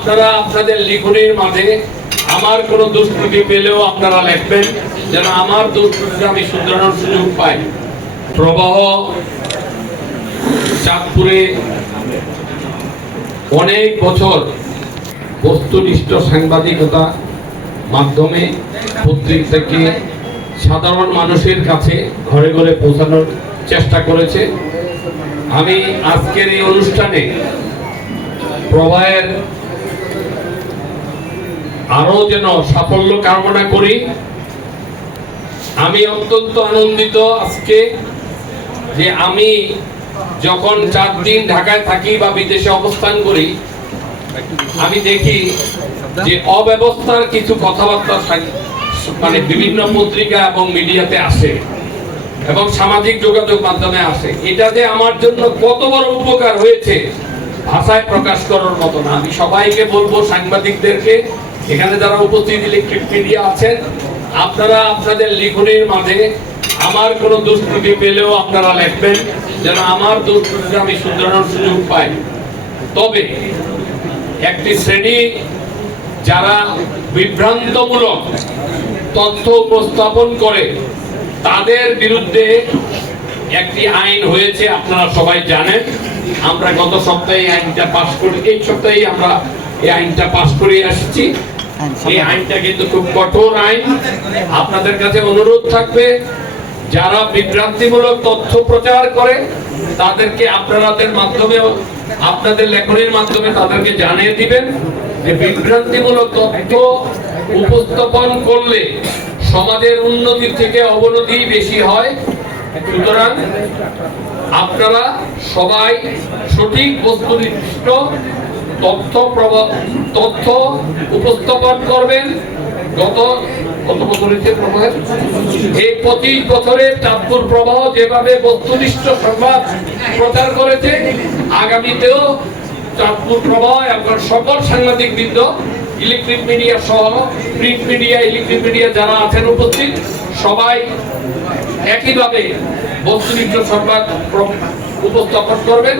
আপনারা আপনাদের লিখনির মাঝে আমার কোনো দুষ্কৃতি পেলেও আপনারা লিখবেন, যেন আমার দুষ্কৃতিটা আমি শুধরানোর সুযোগ পাই। প্রবাহ চাঁদপুরে অনেক বছর বস্তুনিষ্ঠ সাংবাদিকতা মাধ্যমে পত্রিকাকে সাধারণ মানুষের কাছে ঘরে ঘরে পৌঁছানোর চেষ্টা করেছে। আমি আজকের এই অনুষ্ঠানে প্রবাহের আরো যেন সাফল্য কামনা করি। আমি অত্যন্ত আনন্দিত আজকে যে আমি যখন 4 দিন ঢাকায় থাকি বা বিদেশে অবস্থান করি, আমি দেখি যে অব্যবস্থার কিছু কথাবার্তা মানে বিভিন্ন পত্রিকা এবং মিডিয়াতে আসে এবং সামাজিক যোগাযোগ মাধ্যমে আসে। এটা যে আমার জন্য কত বড় উপকার হয়েছে ভাষায় প্রকাশ করার মতো না। আমি সবাইকে বলবো, সাংবাদিকদেরকে, এখানে যারা উপস্থিত ইলেকট্রিক মিডিয়া আছেন, আপনারা আপনাদের লিখনির মাঝে আমার কোনো দুষ্কৃতি পেলেও আপনারা লিখবেন, যেন আমার দুষ্কৃতিটা আমি শুধরানোর সুযোগ পাই। তবে একটি শ্রেণী যারা বিভ্রান্তমূলক তথ্য উপস্থাপন করে, তাদের বিরুদ্ধে একটি আইন হয়েছে, আপনারা সবাই জানেন। আমরা গত সপ্তাহে আইনটা পাশ করি, এই সপ্তাহেই আমরা এই আইনটা পাশ করে আসছি। এই আইনটা কিন্তু খুব কঠোর আইন। আপনাদের কাছে অনুরোধ থাকবে, যারা বিভ্রান্তিমূলক তথ্য প্রচার করে তাদেরকে আপনাদের মাধ্যমে, আপনাদের লেখনের মাধ্যমে তাদেরকে জানিয়ে দিবেন যে বিভ্রান্তিমূলক তথ্য উপস্থাপন করলে সমাজের উন্নতির থেকে অবনতি বেশি হয়। সুতরাং আপনারা সবাই সঠিক বস্তুনিষ্ঠ তথ্য উপস্থাপন করবেন। কত বছর হয়েছে প্রবাহের? এই 25 বছরের চাঁদপুর প্রবাহ যেভাবে বস্তুনিষ্ঠ সংবাদ প্রচার করেছে, আগামীতেও চাঁদপুর প্রবাহ এবং সকল সাংবাদিক বৃন্দ, ইলেকট্রিক মিডিয়া সহ প্রিন্ট মিডিয়া, ইলেকট্রিক মিডিয়া যারা আছেন উপস্থিত, সবাই একইভাবে বস্তুনিষ্ঠ সংবাদ উপস্থাপন করবেন।